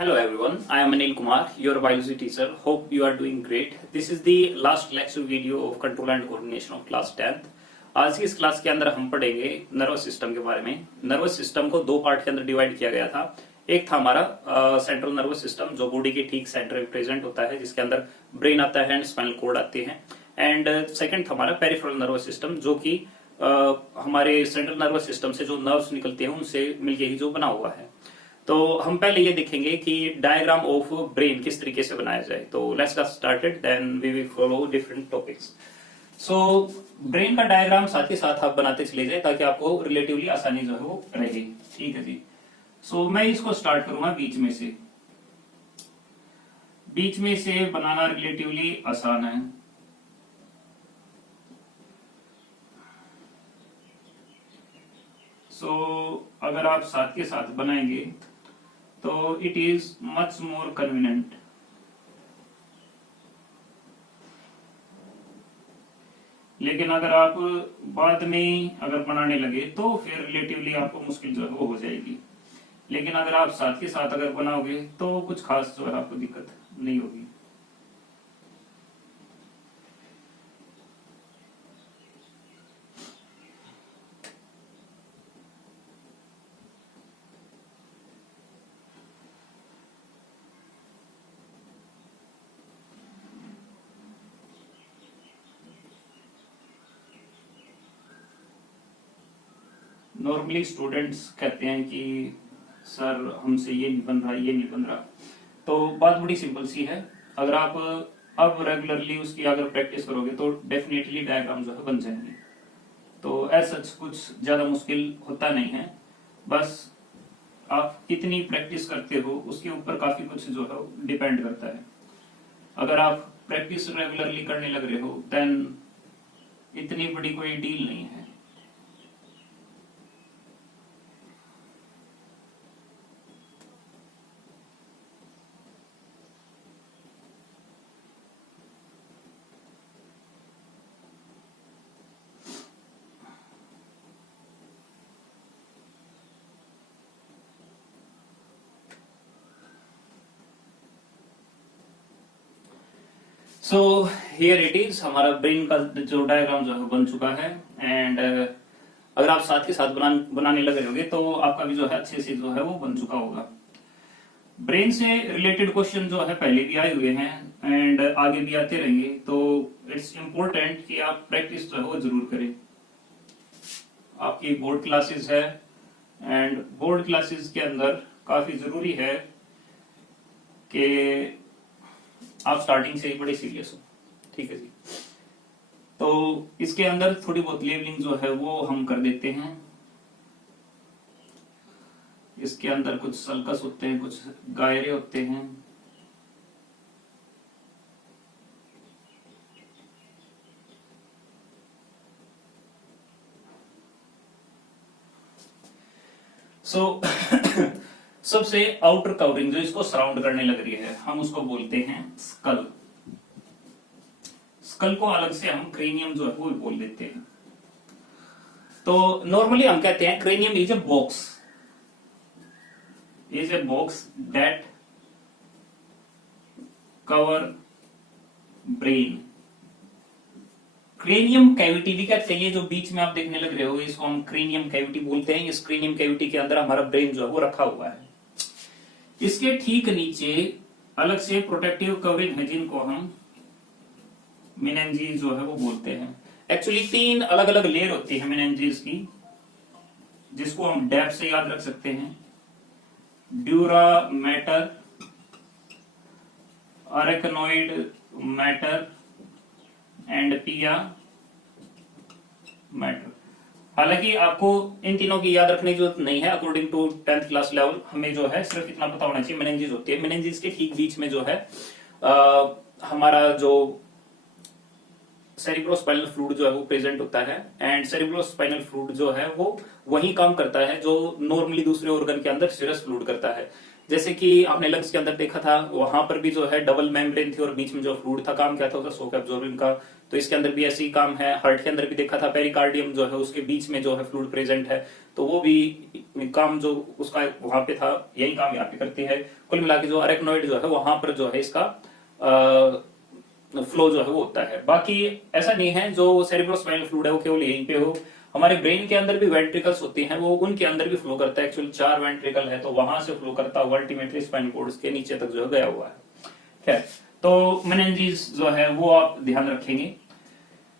Hello everyone, I am Anil Kumar, your biology teacher. Hope you are doing great. This is the last lecture video of control and coordination of class 10th. आज की इस class के अंदर हम पढ़ेंगे nervous system के बारे में। नर्वस सिस्टम को दो पार्ट के अंदर डिवाइड किया गया था। एक था हमारा सेंट्रल नर्वस सिस्टम जो बॉडी के ठीक सेंटर में प्रेजेंट होता है, जिसके अंदर ब्रेन आता है एंड स्पाइनल कॉर्ड आते हैं। एंड सेकंड था हमारा पेरिफेरल नर्वस सिस्टम जो कि हमारे सेंट्रल नर्वस सिस्टम से जो नर्व्स निकलते हैं उनसे मिलके ही जो बना हुआ है। तो हम पहले ये देखेंगे कि डायग्राम ऑफ ब्रेन किस तरीके से बनाया जाए। तो let's get started, then we will follow different topics. So brain का डायग्राम साथ ही साथ आप बनाते चले जाए ताकि आपको रिलेटिवली आसानी जो है वो रहे। ठीक है जी। सो मैं इसको स्टार्ट करूंगा बीच में से। बीच में से बनाना रिलेटिवली आसान है। सो अगर आप साथ के साथ बनाएंगे तो it is much more convenient. लेकिन अगर आप बाद में अगर बनाने लगे तो फिर रिलेटिवली आपको मुश्किल जो है वो हो जाएगी। लेकिन अगर आप साथ के साथ अगर बनाओगे तो कुछ खास जो है आपको दिक्कत नहीं होगी। नॉर्मली स्टूडेंट्स कहते हैं कि सर हमसे ये नहीं बन रहा, ये नहीं बन रहा। तो बात बड़ी सिंपल सी है। अगर आप अब रेगुलरली उसकी अगर प्रैक्टिस करोगे तो डेफिनेटली डायग्राम जो है बन जाएंगे। तो ऐसा कुछ ज्यादा मुश्किल होता नहीं है। बस आप कितनी प्रैक्टिस करते हो उसके ऊपर काफी कुछ जो है डिपेंड करता है। अगर आप प्रैक्टिस रेगुलरली करने लग रहे हो देन इतनी बड़ी कोई डील नहीं है। सो हियर इट इज, हमारा ब्रेन का जो डायग्राम जो है बन चुका है। एंड अगर आप साथ के साथ बनाने लगे होंगे तो आपका भी जो है अच्छे से जो है वो बन चुका होगा। ब्रेन से रिलेटेड क्वेश्चन जो है पहले भी आए हुए हैं एंड आगे भी आते रहेंगे। तो इट्स इम्पोर्टेंट कि आप प्रैक्टिस जो है वो जरूर करें। आपकी बोर्ड क्लासेस है एंड बोर्ड क्लासेस के अंदर काफी जरूरी है कि आप स्टार्टिंग से ही बड़े सीरियस हो। ठीक है जी। तो इसके अंदर थोड़ी बहुत लेवलिंग जो है वो हम कर देते हैं। इसके अंदर कुछ सल्कस होते हैं, कुछ गायरे होते हैं। सो सबसे आउटर कवरिंग जो इसको सराउंड करने लग रही है हम उसको बोलते हैं स्कल। स्कल को अलग से हम क्रेनियम जो है वो बोल देते हैं। तो नॉर्मली हम कहते हैं cranium is a box that cover brain. Cranium cavity भी कहते हैं। ये जो बीच में आप देखने लग रहे हो इसको हम क्रेनियम कैविटी बोलते हैं। इस क्रेनियम कैविटी के अंदर हमारा ब्रेन जो है वो रखा हुआ है। इसके ठीक नीचे अलग से प्रोटेक्टिव कवरिंग है जिनको हम मेनिंजेस जो है वो बोलते हैं। एक्चुअली 3 अलग अलग लेयर होती है मेनिंजेस की, जिसको हम डेप्थ से याद रख सकते हैं। ड्यूरा मैटर, अरेकनोइड मैटर एंड पिया मैटर। हालांकि आपको इन तीनों की याद रखने की जरूरत नहीं है। According to 10th class level हमें जो है सिर्फ इतना पता होना चाहिए मेनिंजेस होती है। मेनिंजेस के ठीक बीच में जो है हमारा जो सेरिब्रोस्पाइनल फ्लूइड जो है वो प्रेजेंट होता है। एंड सेरिब्रोस्पाइनल फ्लूइड जो है वो वही काम करता है जो नॉर्मली दूसरे ऑर्गन के अंदर सीरस फ्लूइड करता है। जैसे कि आपने लंग्स के अंदर देखा था, वहां पर भी जो है डबल मेम्ब्रेन थी और बीच में जो फ्लूइड था, काम क्या था उसका, शॉक एब्जॉर्बिंग का। तो इसके अंदर भी ऐसे ही काम है। हार्ट के अंदर भी देखा था, पेरिकार्डियम जो है उसके बीच में जो है फ्लूइड प्रेजेंट है, तो वो भी काम जो उसका वहां पे था, यही काम यहाँ पे करती है। कुल मिला के जो अरेक्नोइड जो है वहां पर जो है इसका फ्लो जो है वो होता है। बाकी ऐसा नहीं है जो सेरिब्रोस्पाइनल फ्लूइड है वो केवल यहीं पे हो, हमारे ब्रेन के अंदर भी वेंट्रिकल्स होती हैं, वो उनके अंदर भी फ्लो करता है। एक्चुअली 4 वेंट्रिकल है, तो वहां से फ्लो करता हुआ अल्टीमेटली स्पाइनल कॉर्ड के नीचे तक जो है गया हुआ है। खैर, तो मेनिंजेस जो है वो आप ध्यान रखेंगे।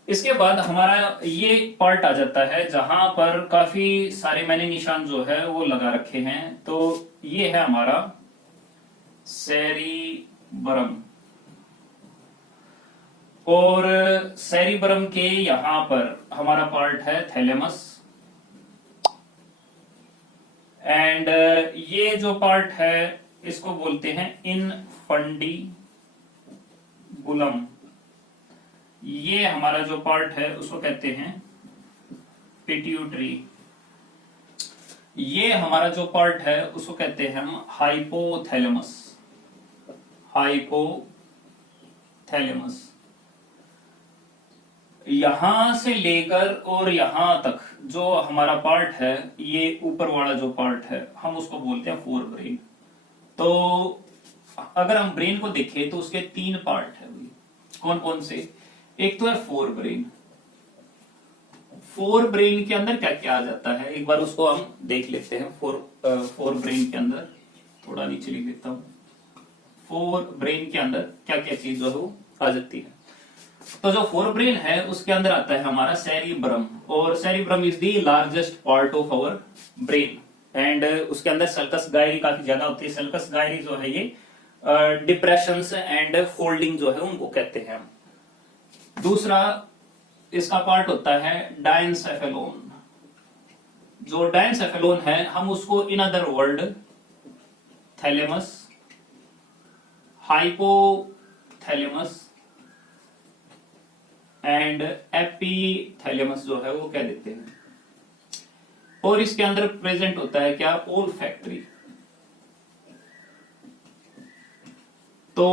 इसके बाद हमारा ये पार्ट आ जाता है जहां पर काफी सारे मैंने निशान जो है वो लगा रखे हैं। तो ये है हमारा सेरिब्रम, और सेरिब्रम के यहां पर हमारा पार्ट है थैलेमस, एंड ये जो पार्ट है इसको बोलते हैं इनफंडिबुलम। ये हमारा जो पार्ट है उसको कहते हैं पिट्यूटरी। ये हमारा जो पार्ट है उसको कहते हैं हम हाइपोथैलेमस। हाइपोथैलेमस यहां से लेकर और यहां तक जो हमारा पार्ट है, ये ऊपर वाला जो पार्ट है हम उसको बोलते हैं फोर ब्रेन। तो अगर हम ब्रेन को देखें तो उसके 3 पार्ट है। कौन कौन से? एक तो है फोर ब्रेन। फोर ब्रेन के अंदर क्या क्या आ जाता है, एक बार उसको हम देख लेते हैं। फोर ब्रेन के अंदर, थोड़ा नीचे लिख देता हूं, फोर ब्रेन के अंदर क्या क्या चीज जो है वो आ जाती है। तो जो फोर ब्रेन है उसके अंदर आता है हमारा सेरिब्रम, और cerebrum is the largest part of our brain, and उसके अंदर सल्कस गायरी काफी ज्यादा होती है। सल्कस गायरी जो है ये डिप्रेशंस एंड फोल्डिंग जो है उनको कहते हैं हम। दूसरा इसका पार्ट होता है डायनसेफेलोन। जो डायनसेफेलोन है हम उसको in other word thalamus, hypothalamus and epithalamus जो है वो कह देते हैं। और इसके अंदर प्रेजेंट होता है क्या, ओल्फैक्टरी। तो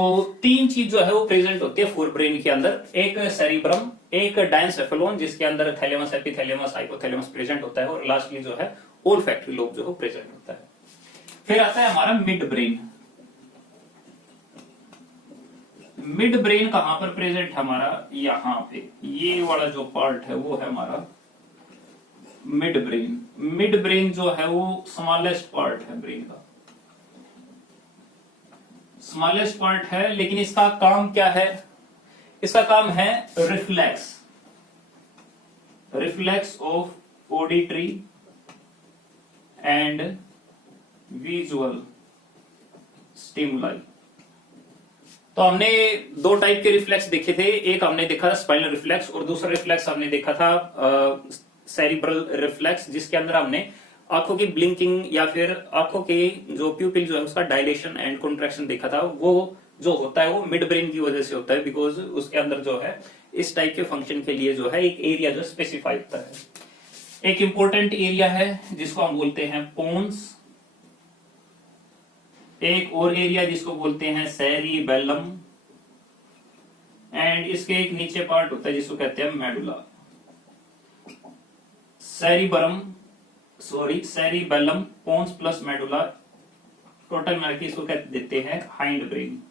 3 चीज जो है वो प्रेजेंट होती है फोर ब्रेन के अंदर, एक सेरिब्रम, एक डायनसेफेलोन जिसके अंदर थैलेमस, एपीथैलेमस, हाइपोथैलेमस प्रेजेंट होता है, और लास्टली जो है ओल्फैक्टरी लोब जो है प्रेजेंट होता है। फिर आता है हमारा मिड ब्रेन। मिड ब्रेन कहां पर प्रेजेंट है हमारा, यहां पे, ये वाला जो पार्ट है वो है हमारा मिड ब्रेन। मिड ब्रेन जो है वो स्मॉलेस्ट पार्ट है ब्रेन का, स्मॉलेस्ट पार्ट है, लेकिन इसका काम क्या है, इसका काम है reflex, reflex of auditory and visual stimuli. तो हमने 2 टाइप के रिफ्लेक्स देखे थे, एक हमने देखा था स्पाइनल रिफ्लेक्स, और दूसरा रिफ्लेक्स हमने देखा था सेरिब्रल रिफ्लेक्स, जिसके अंदर हमने आंखों की ब्लिंकिंग या फिर आंखों के जो प्यूपिल जो है उसका डायलेशन एंड कॉन्ट्रैक्शन देखा था। वो जो होता है वो मिड ब्रेन की वजह से होता है, बिकॉज उसके अंदर जो है इस टाइप के फंक्शन के लिए जो है एक एरिया जो स्पेसिफाई होता है। एक इंपॉर्टेंट एरिया है जिसको हम बोलते हैं पोन्स, एक और एरिया जिसको बोलते हैं सेरिबेलम, एंड इसके एक नीचे पार्ट होता है जिसको कहते हैं medulla. Cerebellum, pons plus medulla, total मिला के इसको कह देते हैं हाइंड ब्रेन।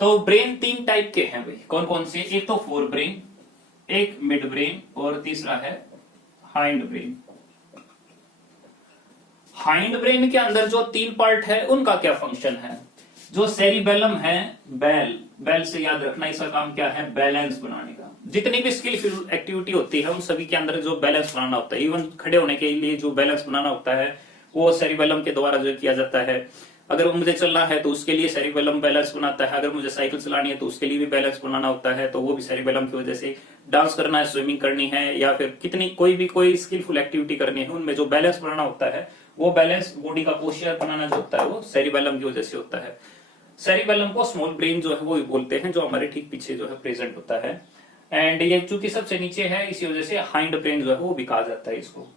तो ब्रेन 3 टाइप के हैं भाई, कौन कौन से, एक तो फोर ब्रेन, एक मिड ब्रेन, और तीसरा है हाइंड ब्रेन। हाइंड ब्रेन के अंदर जो 3 पार्ट है उनका क्या फंक्शन है। जो सेरिबेलम है, बेल से याद रखना, इसका काम क्या है, बैलेंस बनाने का। जितनी भी स्किलफुल एक्टिविटी होती है उन सभी के अंदर जो बैलेंस बनाना होता है, इवन खड़े होने के लिए जो बैलेंस बनाना होता है वो सेरिबेलम के द्वारा जो किया जाता है। अगर मुझे चलना है तो उसके लिए सेरिबेलम बैलेंस बनाता है, अगर मुझे साइकिल चलानी है तो उसके लिए भी बैलेंस बनाना होता है, तो वो भी सेरिबेलम की वजह से। डांस करना है, स्विमिंग करनी है, या फिर कितनी कोई स्किलफुल एक्टिविटी करनी है, उनमें जो बैलेंस बनाना होता है, वो बैलेंस बॉडी का पोस्चर बनाना जो होता है वो सेरिबेलम की वजह से होता है। सेरिबेलम को स्मॉल ब्रेन जो है वो बोलते हैं, जो हमारे ठीक पीछे जो है प्रेजेंट होता है, एंड ये चूंकि सबसे नीचे है इसी वजह से हाइंड ब्रेन जो है वो भी कहा जाता है इसको।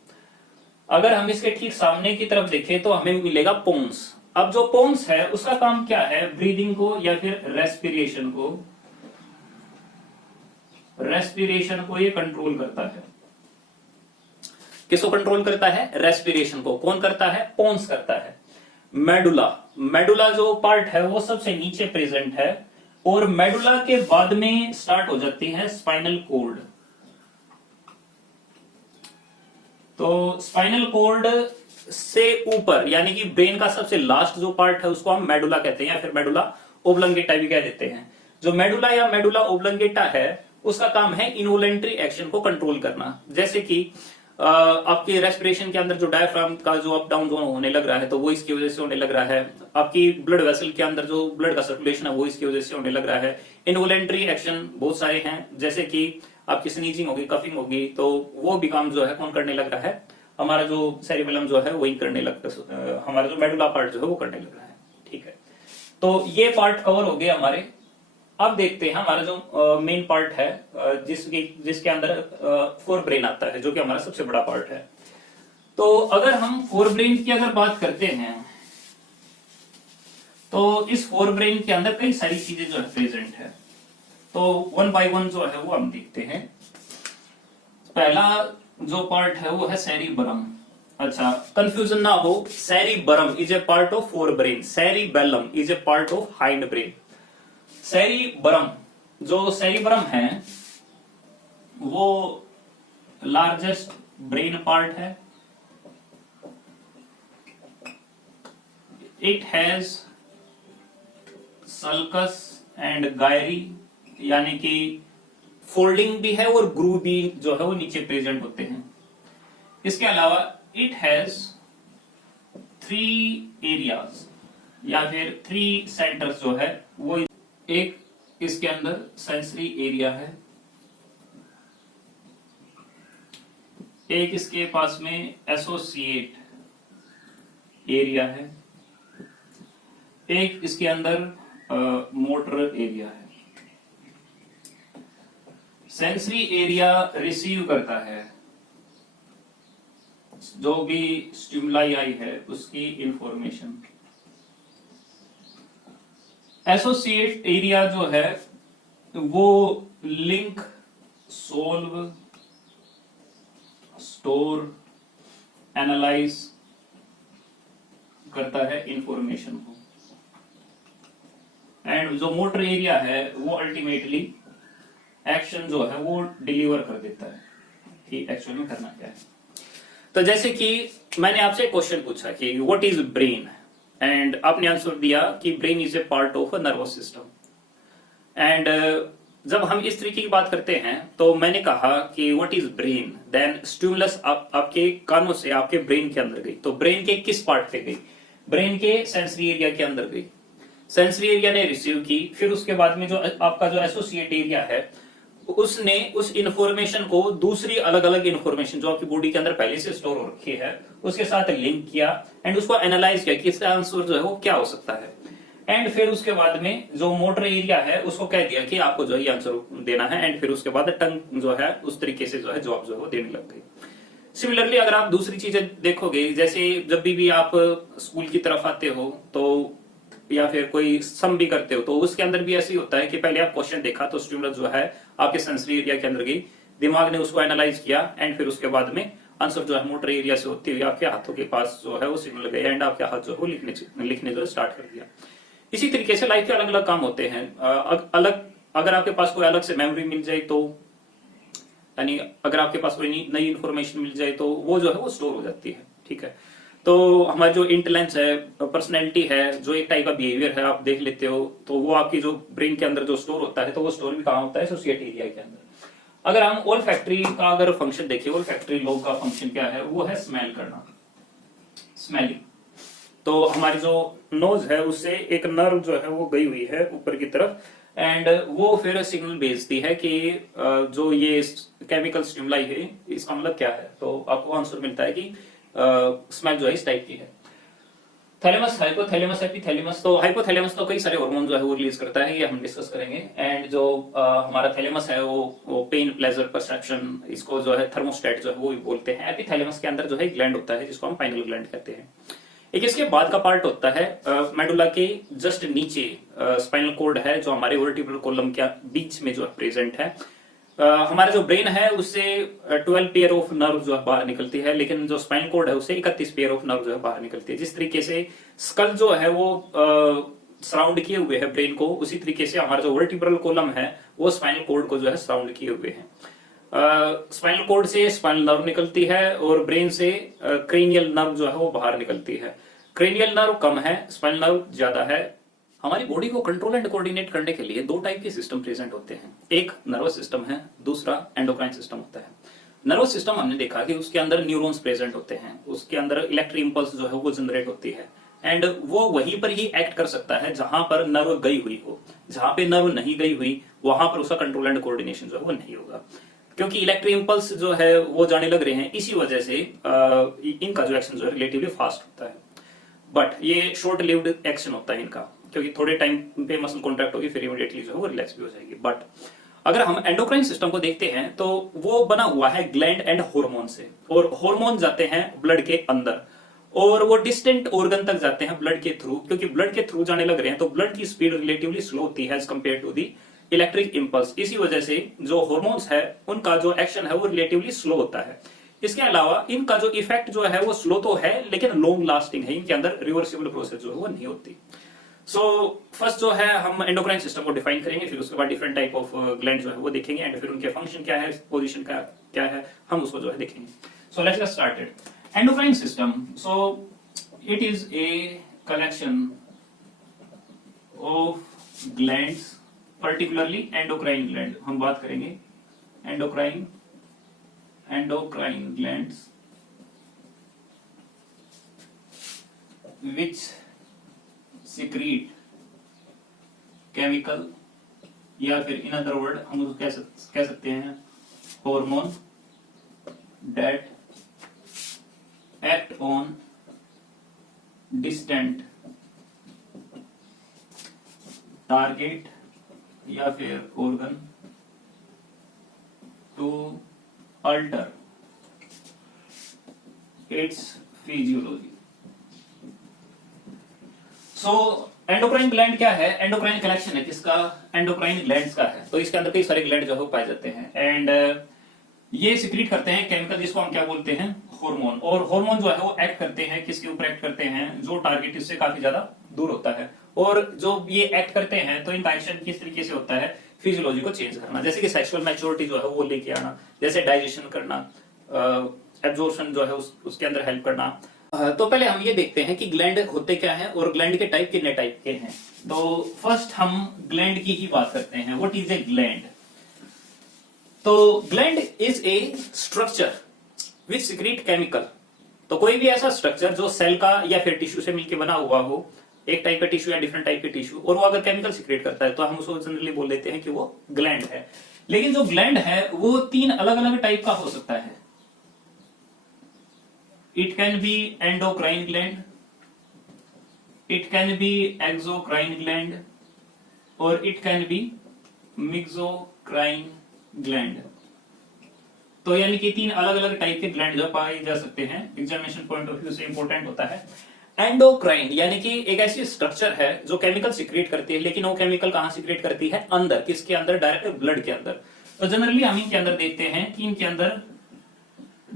अगर हम इसके ठीक सामने की तरफ देखें तो हमें मिलेगा पोन्स। अब जो पोन्स है उसका काम क्या है, ब्रीदिंग को या फिर रेस्पिरेशन को ये कंट्रोल करता है। किसको कंट्रोल करता है, रेस्पिरेशन को। कौन करता है, पोन्स करता है। मेडुला जो पार्ट है वो सबसे नीचे प्रेजेंट है, और मेडुला के बाद में स्टार्ट हो जाती है स्पाइनल कॉर्ड। तो स्पाइनल कॉर्ड से ऊपर यानी कि ब्रेन का सबसे लास्ट जो पार्ट है उसको हम मेडुला कहते हैं, या फिर मेडुला ओब्लंगेटा भी कह देते हैं। जो मेडुला या मेडुला ओब्लंगेटा है उसका काम है इनवोलेंट्री एक्शन को कंट्रोल करना। जैसे कि आपके रेस्पिरेशन के अंदर जो डायफ्राम का जो अप डाउन जो होने लग रहा है तो वो इसकी वजह से होने लग रहा है। आपकी ब्लड वेसल के अंदर जो ब्लड का सर्कुलेशन है वो इसकी वजह से होने लग रहा है। इनवोलेंट्री एक्शन बहुत सारे हैं, जैसे कि आपकी स्नीजिंग होगी, कफिंग होगी, तो वो भी काम जो है कौन करने लग रहा है, हमारा जो सेरिबेलम जो है वही करने लग, हमारा जो मेडुला पार्ट जो है वो करने लग रहा है। ठीक है, तो ये पार्ट कवर हो गए हमारे। अब देखते हैं हमारा जो मेन पार्ट है जिसके अंदर फोर ब्रेन आता है, जो कि हमारा सबसे बड़ा पार्ट है। तो अगर हम फोर ब्रेन की अगर बात करते हैं तो इस फोर ब्रेन के अंदर कई सारी चीजें जो है प्रेजेंट है। तो वन बाय वन जो है वो हम देखते हैं। पहला जो पार्ट है वो है सेरिबरम। अच्छा, कंफ्यूजन ना हो, cerebrum is a part of fore brain, cerebellum is a part of hind brain. Cerebrum, जो सेरिबरम है वो लार्जेस्ट ब्रेन पार्ट है। It has sulcus and gyri, यानी कि फोल्डिंग भी है और ग्रूव भी जो है वो नीचे प्रेजेंट होते हैं। इसके अलावा इट हैज 3 एरियाज या फिर 3 सेंटर्स जो है वो, एक इसके अंदर सेंसरी एरिया है, एक इसके पास में एसोसिएट एरिया है, एक इसके अंदर मोटर एरिया है। सेंसरी एरिया रिसीव करता है जो भी स्टिमुलाई आई है उसकी इंफॉर्मेशन। एसोसिएट एरिया जो है वो लिंक, सोल्व, स्टोर, एनालाइज करता है इंफॉर्मेशन को। एंड जो मोटर एरिया है वो अल्टीमेटली एक्शन जो है वो डिलीवर कर देता है कि एक्चुअली में करना क्या है। तो जैसे कि मैंने आपसे क्वेश्चन पूछा कि व्हाट इज ब्रेन, एंड आपने आंसर दिया कि brain is a part of a nervous system. And जब हम इस तरीके की बात करते हैं तो मैंने कहा कि what is brain, then stimulus आपके कानों से आपके ब्रेन के अंदर गई। तो ब्रेन के किस पार्ट पे गई, ब्रेन के सेंसरी एरिया के अंदर गई। सेंसरी एरिया ने रिसीव की, फिर उसके बाद में जो आपका जो एसोसिएट एरिया है उसने उस इंफॉर्मेशन को दूसरी अलग अलग इंफॉर्मेशन जो आपकी बॉडी के अंदर पहले से स्टोर हो रखी है उसके साथ लिंक किया एंड उसको एनालाइज किया कि इसका आंसर जो है वो क्या हो सकता है। एंड फिर उसके बाद में जो मोटर एरिया है उसको कह दिया कि आपको जो है आंसर देना है, एंड फिर उसके बाद टंग जो है उस तरीके से जो है जवाब जो है वो देने लग गई। सिमिलरली अगर आप दूसरी चीजें देखोगे, जैसे जब भी आप स्कूल की तरफ आते हो तो या फिर कोई सम भी करते हो तो उसके अंदर भी ऐसे ही होता है कि पहले आप क्वेश्चन देखा तो स्टिमुलस जो है आपके सेंसरी एरिया के अंदर गई, दिमाग ने उसको एनालाइज किया एंड फिर उसके बाद में आंसर जो है मोटर एरिया से होती हुई आपके हाथों के पास जो है वो सिग्नल गया एंड आपके हाथ जो है वो लिखने जो स्टार्ट कर दिया। इसी तरीके से लाइफ के अलग अलग काम होते हैं। अलग अगर आपके पास कोई अलग से मेमोरी मिल जाए तो, यानी अगर आपके पास कोई नई इंफॉर्मेशन मिल जाए तो वो जो है वो स्टोर हो जाती है। ठीक है, तो हमारी जो इंटेलिजेंस है, पर्सनैलिटी है, जो एक टाइप का बिहेवियर है आप देख लेते हो, तो वो आपकी जो ब्रेन के अंदर जो स्टोर होता है तो वो स्टोर भी कहाँ होता है, एसोसिएट एरिया के अंदर। अगर हम ओल फैक्ट्री का अगर फंक्शन देखिए, ओल फैक्ट्री लोग का फंक्शन क्या है, वो है स्मेल करना, स्मेलिंग। तो हमारी जो नोज है उससे एक नर्व जो है वो गई हुई है ऊपर की तरफ एंड वो फिर सिग्नल भेजती है कि जो ये केमिकल स्टिमुलाई है इसका मतलब क्या है। तो आपको आंसर मिलता है कि स्मेल जो है इस टाइप की है। Thalamus, hypothalamus, epithalamus. तो हाइपोथैलेमस तो कई सारे हार्मोन जो है वो रिलीज करता है, ये हम डिस्कस करेंगे। एंड जो हमारा थैलेमस है वो पेन, प्लेजर, परसेप्शन, इसको जो है थर्मोस्टेट जो है वो भी बोलते हैं। एपिथैलेमस के अंदर जो है ग्लैंड होता है जिसको हम पाइनियल ग्लैंड कहते हैं। एक इसके बाद का पार्ट होता है मेडुला के जस्ट नीचे स्पाइनल कॉर्ड है, जो हमारे वर्टिब्रल कॉलम के बीच में जो है प्रेजेंट है। हमारा जो ब्रेन है उससे 12 पेयर ऑफ नर्व जो है बाहर निकलती है, लेकिन जो स्पाइनल कॉर्ड है उससे 31 पेयर ऑफ नर्व जो है बाहर निकलती है। जिस तरीके से स्कल जो है वो सराउंड किए हुए है ब्रेन को, उसी तरीके से हमारा जो वर्टिब्रल कॉलम है वो स्पाइनल कॉर्ड को जो है सराउंड किए हुए है। स्पाइनल कॉर्ड से स्पाइनल नर्व निकलती है और ब्रेन से क्रेनियल नर्व जो है वो बाहर निकलती है। क्रेनियल नर्व कम है, स्पाइनल नर्व ज्यादा है। हमारी बॉडी को कंट्रोल एंड कोऑर्डिनेट करने के लिए दो टाइप के सिस्टम प्रेजेंट होते हैं, एक नर्वस सिस्टम है, दूसरा एंडोक्राइन सिस्टम होता है। नर्वस सिस्टम हमने देखा कि उसके अंदर न्यूरॉन्स प्रेजेंट होते हैं, उसके अंदर इलेक्ट्रिक इंपल्स जो है वो जनरेट होती है एंड वो वहीं पर ही एक्ट कर सकता है जहां पर नर्व गई हुई हो। जहां पे नर्व नहीं गई हुई वहां पर उसका कंट्रोल एंड कोऑर्डिनेशन जो है वो नहीं होगा, क्योंकि इलेक्ट्रिक इंपल्स जो है वो जाने लग रहे हैं। इसी वजह से इनका जो एक्शन जो है रिलेटिवली फास्ट होता है, बट ये शॉर्ट लिव्ड एक्शन होता है इनका, क्योंकि थोड़े टाइम पे मसल कॉन्ट्रैक्ट होगी फिर इमीडिएटली जो है वो रिलैक्स भी हो जाएगी। बट अगर हम एंडोक्राइन सिस्टम को देखते हैं तो वो बना हुआ है ग्लैंड एंड हार्मोन से, और हार्मोन जाते हैं ब्लड के अंदर और वो डिस्टेंट ऑर्गन तक जाते हैं ब्लड के थ्रू, क्योंकि ब्लड के थ्रू जाने लग रहे हैं तो ब्लड की स्पीड रिलेटिवली स्लो होती है as compare to the electric impulse. इसी वजह से जो हार्मोन्स है उनका जो एक्शन है वो रिलेटिवली स्लो होता है। इसके अलावा इनका जो इफेक्ट जो है वो स्लो तो है लेकिन लॉन्ग लास्टिंग है, इनके अंदर रिवर्सिबल प्रोसेस जो है वो नहीं होती। सो फर्स्ट जो है हम एंडोक्राइन सिस्टम को डिफाइन करेंगे, फिर उसके बाद डिफरेंट टाइप ऑफ ग्लैंड जो है वो देखेंगे एंड फिर उनके फंक्शन क्या है, पोजीशन का क्या है, हम उसको जो है देखेंगे। So let's get started. Endocrine system, so it is a collection of glands, particularly endocrine gland हम बात करेंगे। Endocrine glands which secrete chemical, या फिर इन अदर वर्ड हम उसको कह सकते हैं hormone that act on distant target या फिर organ to alter its physiology। So endocrine gland क्या है? एंडोक्राइन कलेक्शन है किसका? एंडोक्राइन ग्लैंड्स का है। तो इसके अंदर कई सारे ग्लैंड जो है पाए जाते हैं एंड ये सिक्रीट करते हैं केमिकल जिसको हम क्या बोलते हैं? हार्मोन। और हार्मोन जो है वो एक्ट करते हैं किसके ऊपर एक्ट करते हैं? जो टारगेट इससे काफी ज्यादा दूर होता है। और जो ये एक्ट करते हैं तो इनका एक्शन किस तरीके से होता है? फिजियोलॉजी को चेंज करना, जैसे कि सेक्सुअल मैच्योरिटी जो है वो लेके आना, जैसे डाइजेशन करना, एब्जॉर्प्शन जो है उसके अंदर हेल्प करना। तो पहले हम ये देखते हैं कि ग्लैंड होते क्या हैं और ग्लैंड के टाइप कितने टाइप के हैं। तो फर्स्ट हम ग्लैंड की ही बात करते हैं। What is a gland? तो gland is a structure which secrete chemical. तो कोई भी ऐसा स्ट्रक्चर जो सेल का या फिर टिश्यू से मिलकर बना हुआ हो, एक टाइप का टिश्यू या डिफरेंट टाइप के टिश्यू, और वो अगर केमिकल सिक्रेट करता है तो हम उसको जनरली बोल देते हैं कि वो ग्लैंड है। लेकिन जो ग्लैंड है वो तीन अलग अलग टाइप का हो सकता है। It can be endocrine gland, it can be exocrine gland, और इट कैन बी मेसोक्राइन ग्लैंड। तो यानी कि तीन अलग अलग टाइप के ग्लैंड जो पाए जा सकते हैं। एग्जामिनेशन पॉइंट ऑफ व्यू से इंपॉर्टेंट होता है। एंडोक्राइन यानी कि एक ऐसी स्ट्रक्चर है जो केमिकल सिक्रेट करती है, लेकिन वो केमिकल कहां सिक्रेट करती है? अंदर। किसके अंदर? डायरेक्ट ब्लड के अंदर। तो जनरली हम इनके अंदर देखते हैं कि इनके अंदर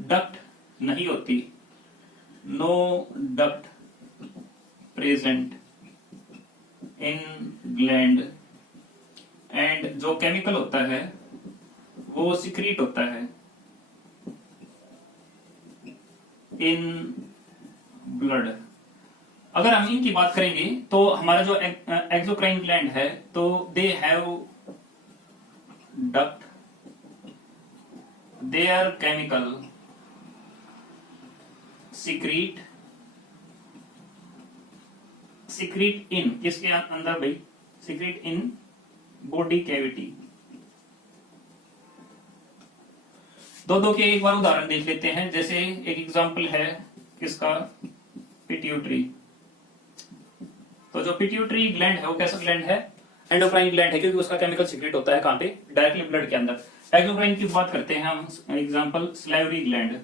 डक्ट नहीं होती, no duct present in gland, and जो केमिकल होता है वो सिक्रीट होता है इन ब्लड। अगर हम इनकी बात करेंगे तो हमारा जो एक्सोक्राइन ग्लैंड है तो they have duct, their chemical secrete in, किसके अंदर भाई? Secrete in body cavity. दो के एक बार उदाहरण देख लेते हैं। जैसे एक एग्जांपल है किसका? पिट्यूटरी। तो जो पिट्यूटरी ग्लैंड है वो कैसा ग्लैंड है? एंडोक्राइन ग्लैंड है, क्योंकि उसका केमिकल सिक्रेट होता है कहां पे? डायरेक्टली ब्लड के अंदर। एक्सोक्राइन की बात करते हैं हम, example salivary gland.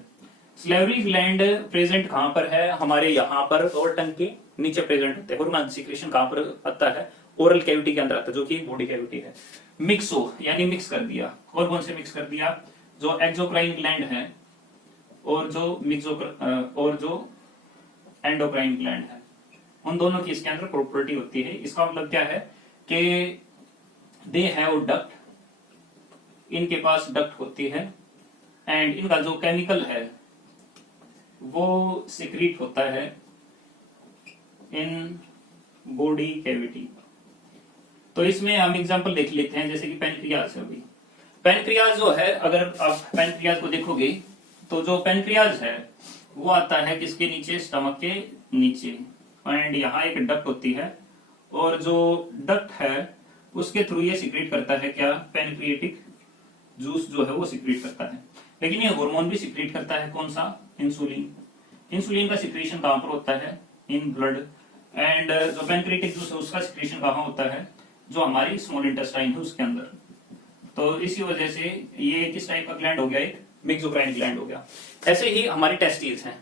Salivary gland present कहां पर है? हमारे यहाँ पर लोअर टंग के नीचे प्रेजेंट होते हैं। हार्मोन सिक्रेशन कहां पर आता है? ओरल कैविटी के अंदर आता है, जो कि बॉडी कैविटी है। मिक्सो यानी मिक्स कर दिया, हार्मोन से मिक्स कर दिया। जो एक्सोक्राइन ग्लैंड है और जो एंडोक्राइन ग्लैंड है, उन दोनों की इसके अंदर प्रॉपर्टी होती है। इसका मतलब क्या है कि दे हैव डक्ट, इनके पास डक्ट होती है, एंड इनका जो केमिकल है वो सिक्रीट होता है इन बॉडी कैविटी। तो इसमें हम एग्जांपल देख लेते हैं, जैसे कि पैनक्रियाज है। अभी पैनक्रियाज जो है, अगर आप पैनक्रियाज को देखोगे तो जो पैनक्रियाज है वो आता है किसके नीचे? स्टमक के नीचे। एंड यहाँ एक डक्ट होती है, और जो डक्ट है उसके थ्रू ये सिक्रीट करता है क्या? पैनक्रिएटिक जूस जो है वो सिक्रीट करता है। लेकिन ये हार्मोन भी सिक्रीट करता है, कौन सा? इंसुलिन। इंसुलिन का सिक्रीशन कहां पर होता है? In blood. एंड जो पैनक्रिएटिक जूस है उसका सिक्रीशन कहां होता है? जो हमारी स्मॉल इंटेस्टाइन है उसके अंदर। तो इसी वजह से ये किस टाइप का ग्लैंड हो गया? एक मिक्सोक्राइन ग्लैंड हो गया। ऐसे ही हमारी टेस्टिस हैं।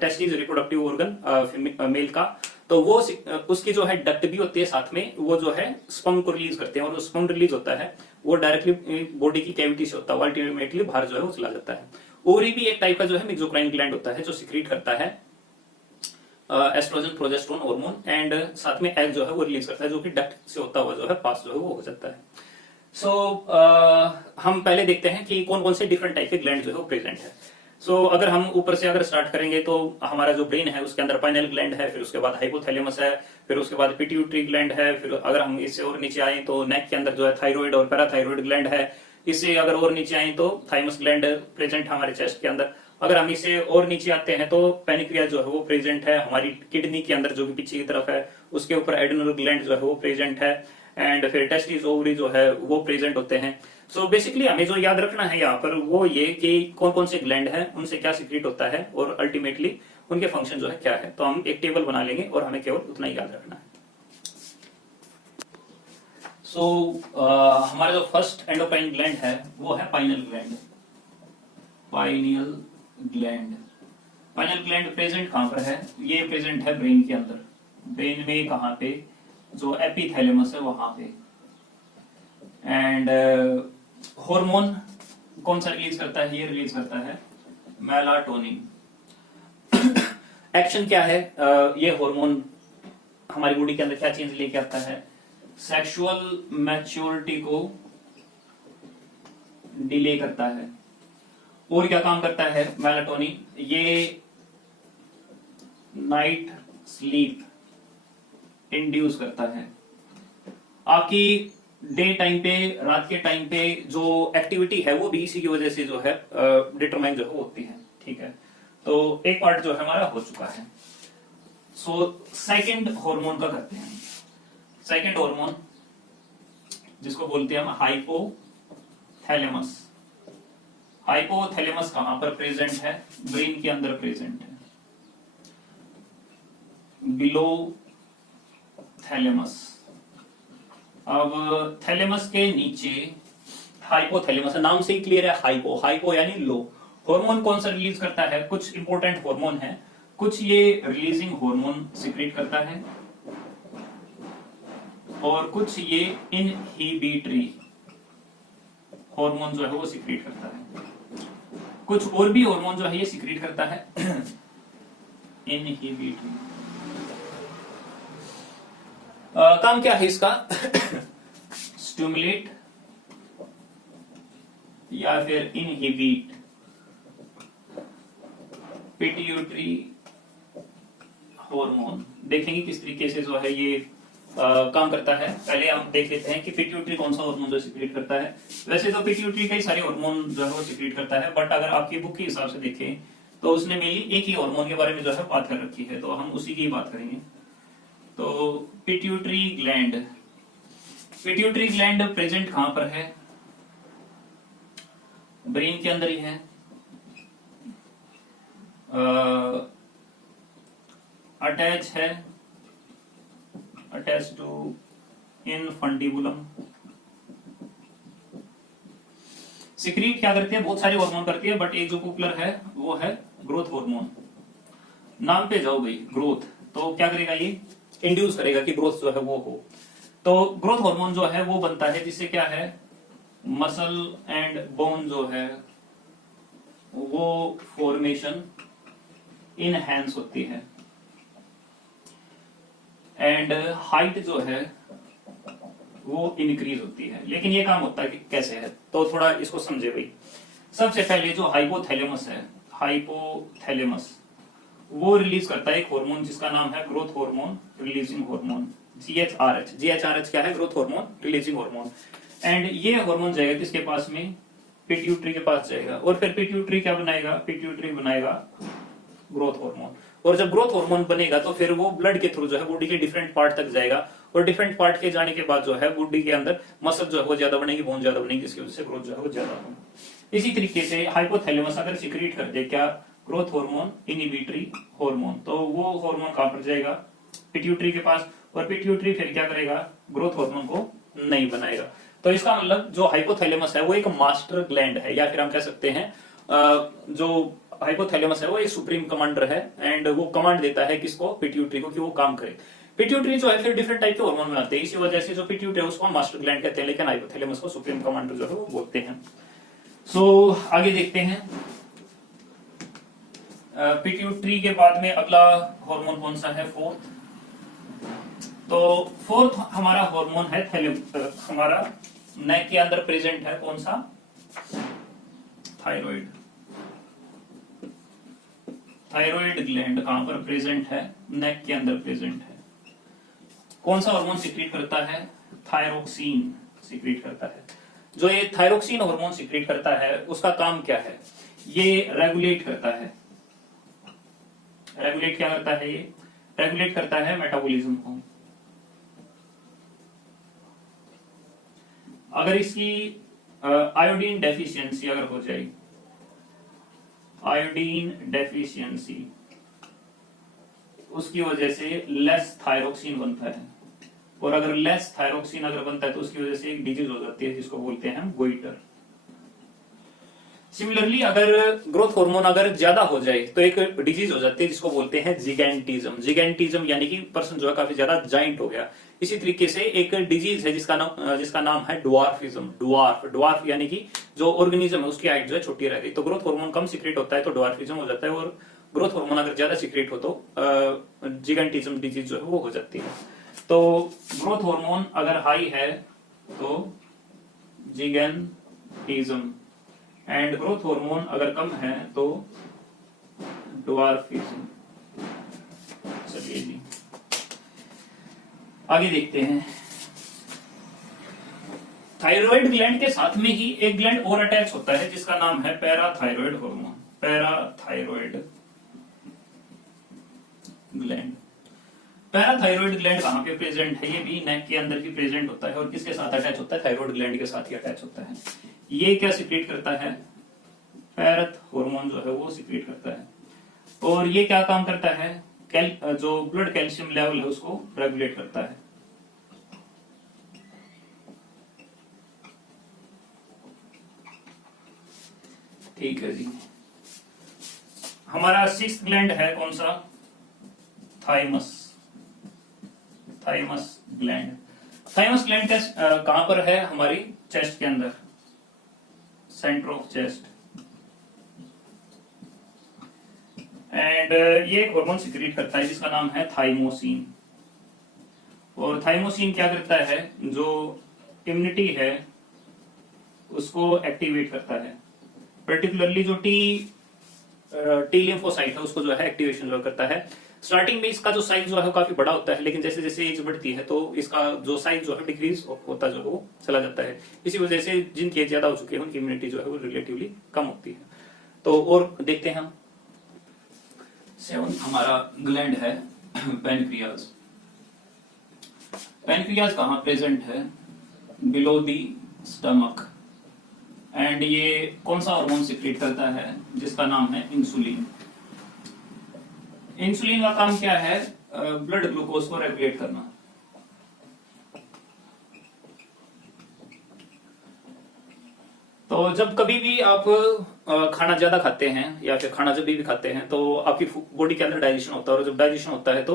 टेस्टिस रिप्रोडक्टिव ऑर्गन मेल का, तो वो उसकी जो है डक्ट भी होती है साथ में, वो जो है स्पर्म को रिलीज करते हैं, और जो स्पर्म रिलीज होता है वो डायरेक्टली बॉडी की कैविटी से होता है, अल्टीमेटली बाहर जो है वो चला जाता है। ओवरी भी एक टाइप का जो है मिक्सोक्राइन ग्लैंड होता है, जो सिक्रीट करता है एस्ट्रोजन प्रोजेस्टेरोन हार्मोन, एंड साथ में एग जो है वो रिलीज करता है, जो कि डक्ट से होता हुआ जो है पास जो है वो हो जाता है। सो हम पहले देखते हैं कि कौन कौन से डिफरेंट टाइप के ग्लैंड जो है वो प्रेजेंट है। अगर हम ऊपर से अगर स्टार्ट करेंगे तो हमारा जो ब्रेन है उसके अंदर पाइनल ग्लैंड है, फिर उसके बाद हाइपोथैलेमस है, फिर उसके बाद पिट्यूटरी ग्लैंड है, फिर अगर हम इससे और नीचे आए तो नेक के अंदर जो है थायराइड और पैराथायराइड ग्लैंड है। इससे अगर और नीचे आए तो थाइमस ग्लैंड प्रेजेंट है हमारे चेस्ट के अंदर। अगर हम इससे और नीचे आते हैं तो पैनक्रियाज जो है वो प्रेजेंट है हमारी किडनी के अंदर, जो कि पीछे की तरफ है। उसके ऊपर एड्रिनल ग्लैंड जो है वो प्रेजेंट है, एंड फिर टेस्टिस ओवरी जो है वो प्रेजेंट होते हैं। बेसिकली हमें जो याद रखना है यहाँ पर वो ये कि कौन कौन से ग्लैंड हैं, उनसे क्या सीक्रेट होता है, और अल्टीमेटली उनके फंक्शन जो है क्या है। तो हम एक टेबल बना लेंगे और हमें केवल उतना ही याद रखना है। हमारा जो फर्स्ट एंडोक्राइन ग्लैंड है वो है pineal gland. Pineal gland, pineal gland present कहां पर है? ये प्रेजेंट है ब्रेन के अंदर। ब्रेन में कहां पे? जो एपिथैलेमस है वहां पे। एंड हार्मोन कौन सा रिलीज करता है? ये रिलीज करता है मेलाटोनिन। एक्शन क्या है? ये हार्मोन हमारी बॉडी के अंदर क्या चेंज लेके आता है? सेक्सुअल मैच्योरिटी को डिले करता है। और क्या काम करता है मेलाटोनिन? ये नाइट स्लीप इंड्यूस करता है। आपकी डे टाइम पे, रात के टाइम पे जो एक्टिविटी है वो भी इसी की वजह से जो है डिटरमाइन जो है होती है। ठीक है, तो एक पार्ट जो है हमारा हो चुका है। सेकंड हार्मोन का करते हैं। सेकंड हार्मोन जिसको बोलते हैं हम हाइपोथैलेमस। हाइपोथैलेमस कहां पर प्रेजेंट है? ब्रेन के अंदर प्रेजेंट है, बिलो थैलेमस। अब थैलेमस के नीचे हाइपोथैलेमस है, नाम से ही क्लियर है। हाइपो यानी लो। हार्मोन कौन सा रिलीज करता है? कुछ इंपॉर्टेंट हार्मोन है, कुछ ये रिलीजिंग हार्मोन सिक्रेट करता है, और कुछ ये इनहिबिटरी हार्मोन जो है वो सिक्रेट करता है। कुछ और भी हार्मोन जो है ये सिक्रेट करता है इनहिबिटरी। काम क्या है इसका? स्टिमुलेट या फिर इनहिबिट पिट्यूटरी हार्मोन। देखेंगे किस तरीके से जो है ये काम करता है। पहले हम देख लेते हैं कि पिट्यूटरी कौन सा हार्मोन जो सिक्रेट करता है। वैसे तो पिट्यूटरी कई सारे हार्मोन जो है वो सिक्रेट करता है, बट अगर आपकी बुक के हिसाब से देखें तो उसने मेनली एक ही हार्मोन के बारे में जो है बात कर रखी है, तो हम उसी की बात करेंगे। तो pituitary gland, pituitary gland present कहां पर है? ब्रेन के अंदर ही है। अटैच है, अटैच टू इनफंडिबुलम। सिक्रीट क्या करती है? बहुत सारे हार्मोन करती है, बट एक जो पॉपुलर है वो है ग्रोथ हार्मोन, नाम पे जाओ भाई, ग्रोथ, तो क्या करेगा ये, इंड्यूस करेगा कि ग्रोथ जो है वो हो। तो ग्रोथ हार्मोन जो है वो बनता है जिससे क्या है, मसल एंड बोन जो है वो फॉर्मेशन इनहैंस होती है, एंड हाइट जो है वो इंक्रीज होती है। लेकिन ये काम होता है कि कैसे है, तो थोड़ा इसको समझे भाई। सबसे पहले जो हाइपोथैलेमस है, हाइपोथैलेमस वो रिलीज करता है एक हार्मोन जिसका नाम है ग्रोथ हार्मोन रिलीजिंग हार्मोन, जीएचआरएच। जीएचआरएच क्या है, growth hormone releasing hormone. And ये हार्मोन जाएगा किसके पास में, पिट्यूटरी के पास जाएगा, और फिर पिट्यूटरी क्या बनाएगा, पिट्यूटरी बनाएगा ग्रोथ हार्मोन। और जब ग्रोथ हार्मोन बनेगा तो फिर वो ब्लड के थ्रू जो है बॉडी के डिफरेंट पार्ट तक जाएगा, और डिफरेंट पार्ट के जाने के बाद जो है बॉडी के अंदर मसल जो है वो ज्यादा बनेगी, बोन ज्यादा बनेगी, जिसकी वजह से ग्रोथ जो है वो ज्यादा होगी। इसी तरीके से हाइपोथैलेमस अगर सीक्रेट कर दे क्या, ग्रोथ हार्मोन इनहिबिटरी हार्मोन, तो वो हार्मोन कहां पर जाएगा, पिट्यूटरी के पास, और पिट्यूटरी फिर क्या करेगा, ग्रोथ हार्मोन को नहीं बनाएगा। तो इसका मतलब जो हाइपोथैलेमस है वो एक मास्टर ग्लैंड है, या फिर हम कह सकते हैं जो हाइपोथैलेमस है वो एक सुप्रीम कमांडर है, एंड वो कमांड देता है किसको, पिट्यूटरी को, कि वो काम करे। पिट्यूटरी जो है फिर डिफरेंट टाइप के हार्मोन बनाते हैं, इसी वजह से जो पिट्यूटरी है उसको हम मास्टर ग्लैंड कहते हैं, लेकिन हाइपोथैलेमस को सुप्रीम कमांडर जो है वो बोलते हैं। सो आगे देखते हैं, पिट्यूटरी के बाद में अगला हार्मोन कौन सा है, फोर्थ। तो फोर्थ हमारा हार्मोन है हमारा नेक के अंदर प्रेजेंट है, कौन सा, थायराइड। थायराइड ग्लैंड कहां पर प्रेजेंट है, नेक के अंदर प्रेजेंट है। कौन सा हार्मोन सीक्रेट करता है, थायरोक्सिन सीक्रेट करता है। जो ये थायरोक्सिन हार्मोन सीक्रेट करता है उसका काम क्या है, ये रेगुलेट करता है। रेगुलेट क्या करता है, ये रेगुलेट करता है मेटाबॉलिज्म को। अगर इसकी आयोडीन डेफिशिएंसी अगर हो जाए, आयोडीन डेफिशिएंसी, उसकी वजह से लेस थायरोक्सिन बनता है, और अगर लेस थायरोक्सिन अगर बनता है तो उसकी वजह से एक डिजीज हो जाती है जिसको बोलते हैं गोइटर। सिमिलरली अगर ग्रोथ हार्मोन अगर ज्यादा हो जाए तो एक डिजीज हो जाती है जिसको बोलते हैं जिगेंटिज्म। जिगेंटिज्म यानी कि पर्सन जो है काफी ज्यादा जाइंट हो गया। इसी तरीके से एक डिजीज है जिसका नाम है ड्वार्फिज्म। ड्वार्फ यानी कि जो ऑर्गेनिज्म है उसकी हाइट जो है छोटी रह गई। तो ग्रोथ हार्मोन कम सीक्रेट होता है तो ड्वार्फिज्म हो जाता है, और ग्रोथ हार्मोन अगर ज्यादा सीक्रेट हो तो जिगेंटिज्म डिजीज जो है वो हो जाती है। तो ग्रोथ हार्मोन अगर हाई है तो जिगेंटिज्म, एंड ग्रोथ हार्मोन अगर कम है तो ड्वार्फिज्म। चलिए जी आगे देखते हैं। थायराइड ग्लैंड के साथ में ही एक ग्लैंड और अटैच होता है जिसका नाम है parathyroid hormone. Parathyroid gland, parathyroid gland कहां पे प्रेजेंट है, ये भी नेक के अंदर ही प्रेजेंट होता है, और किसके साथ अटैच होता है, थायराइड ग्लैंड के साथ ही अटैच होता है। ये क्या सीक्रेट करता है, पैरथ हार्मोन जो है वो सीक्रेट करता है, और ये क्या काम करता है, जो ब्लड कैल्शियम लेवल है उसको रेगुलेट करता है। ठीक है जी। हमारा सिक्स्थ ग्लैंड है कौन सा, thymus. Thymus gland, thymus gland कहां पर है, हमारी चेस्ट के अंदर, सेंटर ऑफ चेस्ट। एंड ये एक हार्मोन सीक्रेट करता है जिसका नाम है थाइमोसिन। और थाइमोसिन क्या करता है, जो इम्यूनिटी है उसको एक्टिवेट करता है, पर्टिकुलरली जो टी लिम्फोसाइट है उसको जो है एक्टिवेशन जो करता है। स्टार्टिंग में इसका जो साइज जो है काफी बड़ा होता है, लेकिन जैसे जैसे एज बढ़ती है तो इसका जो साइज जो है डिक्रीज होता जो वो चला जाता है। इसी वजह से जिनकी एज ज्यादा हो चुकी है उनकी इम्यूनिटी जो है वो रिलेटिवली कम होती है। तो और देखते हैं हम, सेवन हमारा ग्लैंड है पैनक्रियाज। पैनक्रियाज कहां प्रेजेंट है, बिलो दी स्टमक, एंड ये कौन सा हार्मोन सीक्रेट करता है जिसका नाम है इंसुलिन। इंसुलिन का काम क्या है, ब्लड ग्लूकोज को रेगुलेट करना। तो जब कभी भी आप खाना ज्यादा खाते हैं या फिर खाना जब भी खाते हैं तो आपकी बॉडी के अंदर डाइजेशन होता है, और जब डाइजेशन होता है तो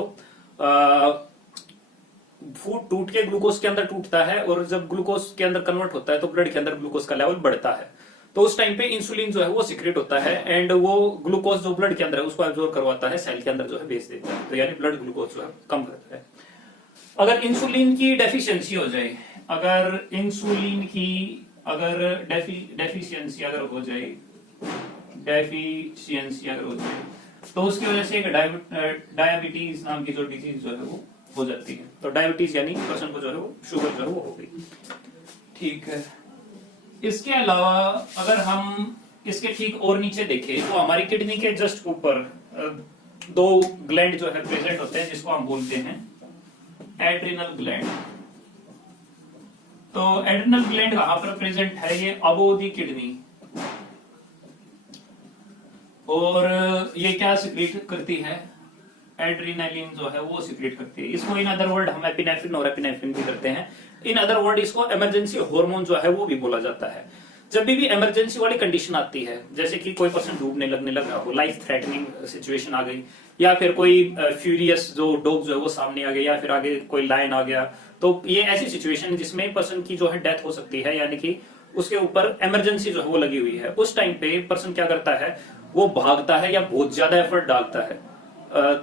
फूड टूट के ग्लूकोज के अंदर टूटता है, और जब ग्लूकोज के अंदर कन्वर्ट होता है तो ब्लड के अंदर ग्लूकोज का लेवल बढ़ता है। तो उस टाइम पे इंसुलिन जो है वो सिक्रेट होता है, एंड वो ग्लूकोज जो ब्लड के अंदर है उसको एब्जॉर्ब करवाता है, सेल के अंदर जो है भेज देता है, तो यानी ब्लड ग्लूकोज जो है कम करता है। अगर इंसुलिन की डेफिशिएंसी हो जाए, अगर इंसुलिन की अगर डेफिशिएंसी अगर हो जाए, डेफिशिएंसी अगर हो जाए तो उसकी वजह से एक डायबिटीज नाम की जो डिजीज जो है वो हो जाती है। तो डायबिटीज यानी पर्सन को जो है वो शुगर जो है वो हो गई। ठीक है, इसके अलावा अगर हम इसके ठीक और नीचे देखें तो हमारी किडनी के जस्ट ऊपर दो ग्लैंड जो है प्रेजेंट होते हैं, जिसको हम बोलते हैं एड्रिनल ग्लैंड। तो एड्रिनल ग्लैंड कहां पर प्रेजेंट है? ये अबोव द किडनी। और ये क्या सिक्रेट करती है? एड्रेनालिन जो है वो सिक्रेट करती है। इसको इन अदर वर्ड हम एपिनेफ्रिन और एपिनेफ्रिन भी करते हैं। इन अदर वर्ड इसको इमरजेंसी हार्मोन जो है वो भी बोला जाता है। जब भी इमरजेंसी वाली कंडीशन आती है, जैसे कि कोई पर्सन डूबने लगने लगा हो, लाइफ थ्रेटनिंग सिचुएशन आ गई, या फिर कोई फ्यूरियस जो डॉग जो है वो सामने आ गया, या फिर आगे कोई लायन आ गया, तो ये ऐसी सिचुएशन है जिसमें पर्सन की जो है डेथ हो सकती है, यानी कि उसके ऊपर इमरजेंसी जो है वो लगी हुई है। उस टाइम पे पर्सन क्या करता है? वो भागता है या बहुत ज्यादा एफर्ट डालता है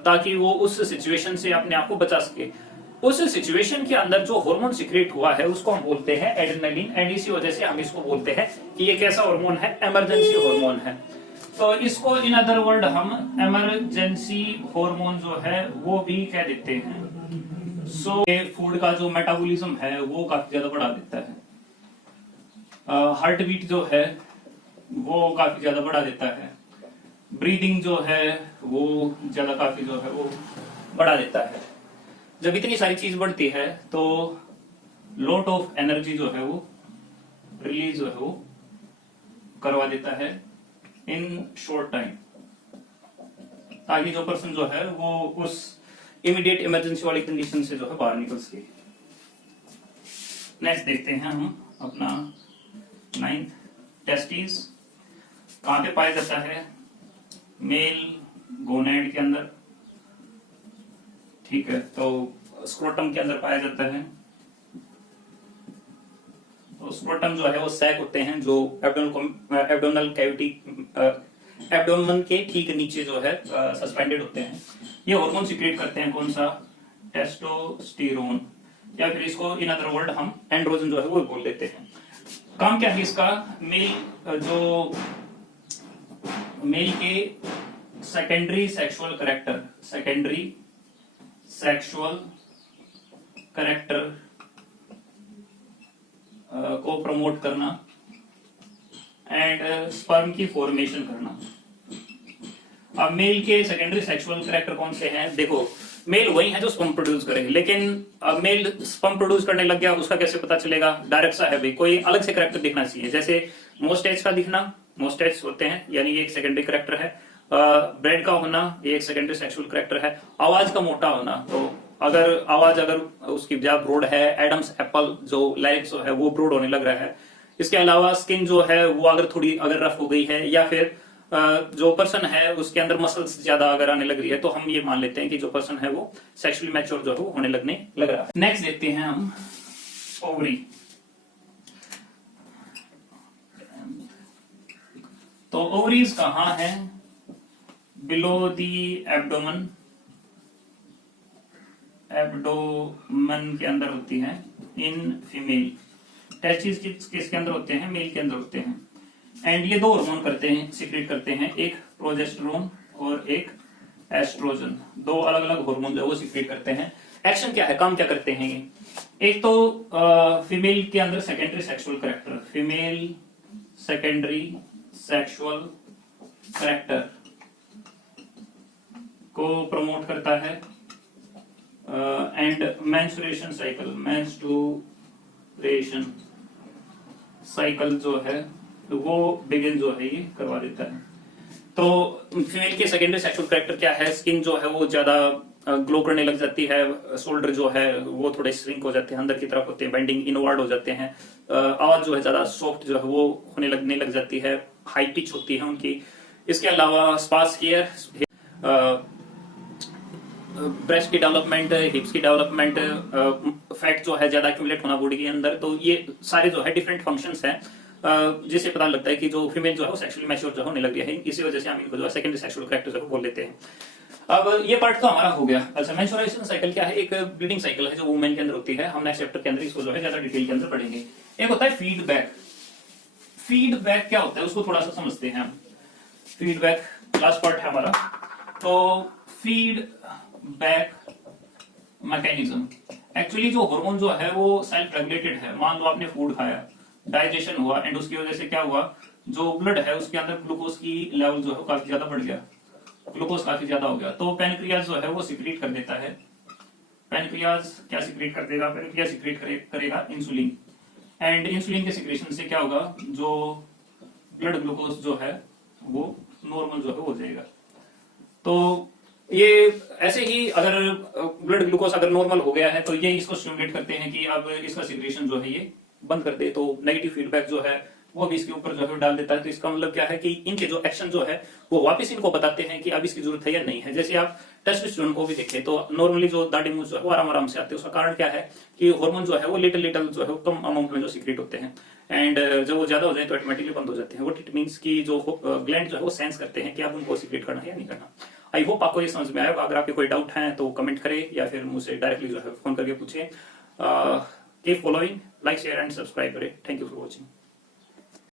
ताकि वो उस सिचुएशन से अपने आप को बचा सके। उस सिचुएशन के अंदर जो हार्मोन सिक्रेट हुआ है उसको हम बोलते हैं एड्रेनालिन, एंड इसी वजह से हम इसको बोलते हैं कि ये कैसा हार्मोन है? इमरजेंसी हार्मोन है। तो इसको इन अदर वर्ड हम इमरजेंसी हार्मोन जो है वो भी कह देते हैं। सो फूड का जो मेटाबॉलिज्म है वो काफी ज्यादा बढ़ा देता है। हार्ट बीट जो है वो काफी ज्यादा बढ़ा देता है। ब्रीदिंग जो है वो ज्यादा काफी जो है वो बढ़ा देता है। जब इतनी सारी चीज बढ़ती है तो लॉट ऑफ एनर्जी जो है वो रिलीज जो है वो करवा देता है इन शॉर्ट टाइम, ताकि जो पर्सन जो है वो उस इमीडिएट इमरजेंसी वाली कंडीशन से जो है बाहर निकल सके। नेक्स्ट देखते हैं हम अपना 9th, टेस्टिस कहां पे पाया जाता है? मेल गोनेड के अंदर। ठीक है, तो स्क्रोटम के अंदर पाया जाता है। तो स्क्रोटम जो है वो सैक होते हैं जो एब्डोमिनल कैविटी, एब्डोमेन के ठीक नीचे जो है सस्पेंडेड होते हैं। ये हार्मोन सिक्रेट करते हैं, कौन सा? टेस्टोस्टेरोन, या फिर इसको इन अदर वर्ड हम एंड्रोजन जो है वो बोल देते हैं। काम क्या है इसका? मेल के सेकेंडरी सेक्सुअल कैरेक्टर को प्रमोट करना एंड स्पर्म की फॉर्मेशन करना। अब मेल के सेकेंडरी सेक्सुअल कैरेक्टर कौन से हैं? देखो, मेल वही है जो स्पर्म प्रोड्यूस करेंगे, लेकिन अब मेल स्पर्म प्रोड्यूस करने लग गया, उसका कैसे पता चलेगा? डायरेक्ट सा है भाई, कोई अलग से कैरेक्टर दिखना चाहिए। जैसे मोस्टेज का दिखना, मोस्टेज होते हैं यानी ये एक सेकेंडरी कैरेक्टर है। ब्रेड का होना ये एक सेकेंडरी सेक्सुअल कैरेक्टर है। आवाज का मोटा होना, तो अगर उसकी ज्यादा ब्रॉड है, एडम्स एप्पल जो लाइक्स जो है वो ब्रॉड होने लग रहा है। इसके अलावा स्किन जो है वो अगर रफ हो गई है, या फिर जो पर्सन है उसके अंदर मसल्स ज्यादा अगर आने लग रही है, तो हम ये मान लेते हैं कि जो पर्सन है वो सेक्सुअली मैच्योर जो है वो होने लगने लग रहा है। नेक्स्ट देखते हैं हम ओवरी। तो ओवरीज कहां है? बिलो दी एब्डोमेन, एब्डोमेन के अंदर होती है इन फीमेल। टेस्टिस किसके अंदर होते हैं? मेल के अंदर होते हैं। एंड ये दो हार्मोन सिक्रेट करते हैं, एक प्रोजेस्टेरोन और एक एस्ट्रोजन। दो अलग अलग हार्मोन जो वो सिक्रेट करते हैं। एक्शन क्या है, काम क्या करते हैं ये? एक तो फीमेल के अंदर secondary sexual character, female secondary sexual character को प्रमोट करता है एंड मेंस्ट्रुएशन साइकिल जो है वो बिगिन जो है ये करवा देता है। तो फीमेल के सेकेंडरी सेक्सुअल कैरेक्टर क्या है? स्किन जो है वो ज्यादा ग्लो करने लग जाती है, शोल्डर जो है वो थोड़े श्रिंक हो जाते हैं, अंदर की तरफ होते हैं, बेंडिंग इनवर्ड हो जाते हैं, आवाज जो है ज्यादा सॉफ्ट जो है वो होने लगने लग जाती है, हाई पिच होती है उनकी। इसके अलावा स्पास केयर, ब्रेस्ट की डेवलपमेंट, हिप्स की डेवलपमेंट, फैट जो है ज्यादा एक्यूमुलेट होना बॉडी के अंदर, तो ये सारे जो है डिफरेंट फंक्शंस हैं जिससे पता लगता है कि जो फीमेल जो है वो सेक्सुअली मैच्योर जो होने लग गया है। इसी वजह से हम इनको जो है सेकेंडरी सेक्सुअल कैरेक्टर जो है बोल लेते हैं। अब ये पार्ट तो हमारा हो गया। अच्छा, मेंस्ट्रुएशन साइकिल क्या है? एक ब्लीडिंग साइकिल है जो वुमेन के अंदर होती है। हम नेक्स्ट चैप्टर के अंदर इसको जो है ज्यादा डिटेल के अंदर पढ़ेंगे। एक होता है फीडबैक। फीडबैक क्या होता है उसको थोड़ा सा समझते हैं हम। फीडबैक लास्ट पार्ट है हमारा। तो फीडबैक मैकेनिज्म, एक्चुअली जो हार्मोन जो है वो सेल्फ रेगुलेटेड है। मान लो आपने फूड खाया, डाइजेशन हुआ एंड उसकी वजह से क्या हुआ, जो ब्लड है उसके अंदर ग्लूकोज की लेवल जो है काफी ज्यादा बढ़ गया, ग्लूकोज काफी ज्यादा हो गया, तो पैनक्रियाज जो है वो सिक्रीट कर देता है। पैनक्रियाज क्या सिक्रीट कर देगा? पैनक्रियाज सिक्रीट करेगा इंसुलिन, एंड इंसुलिन के सिक्रेशन से क्या होगा, जो ब्लड ग्लूकोज जो है वो नॉर्मल जो है हो जाएगा। तो ये ऐसे ही अगर ब्लड ग्लूकोज अगर नॉर्मल हो गया है तो ये इसको स्टिमुलेट करते हैं कि अब इसका सिक्रेशन जो है ये बंद कर दे, तो नेगेटिव फीडबैक जो है वो भी इसके ऊपर जो है डाल देता है। तो इसका मतलब क्या है कि इनके जो एक्शन जो है वो वापस इनको बताते हैं कि अब इसकी जरूरत है या नहीं है। जैसे आप टेस्टोस्टेरोन को भी देखें तो नॉर्मली जो दाढ़ी मूंछ जो है वो आराम आराम से आते हैं। उसका कारण क्या है कि हार्मोन जो है वो लिटिल लिटिल जो है कम अमाउंट में जो सीक्रेट होते हैं, एंड जब वो ज्यादा हो जाए तो ऑटोमेटिकली बंद हो जाते हैं। व्हाट इट मींस कि जो ग्लैंड जो है वो सेंस करते हैं कि अब उनको सीक्रेट करना है या नहीं करना। आई होप आपको ये समझ में आया होगा। अगर आपके कोई डाउट है तो कमेंट करें या फिर मुझसे डायरेक्टली जो है फोन करके पूछें। Keep following, like share and subscribe करें। Thank you for watching.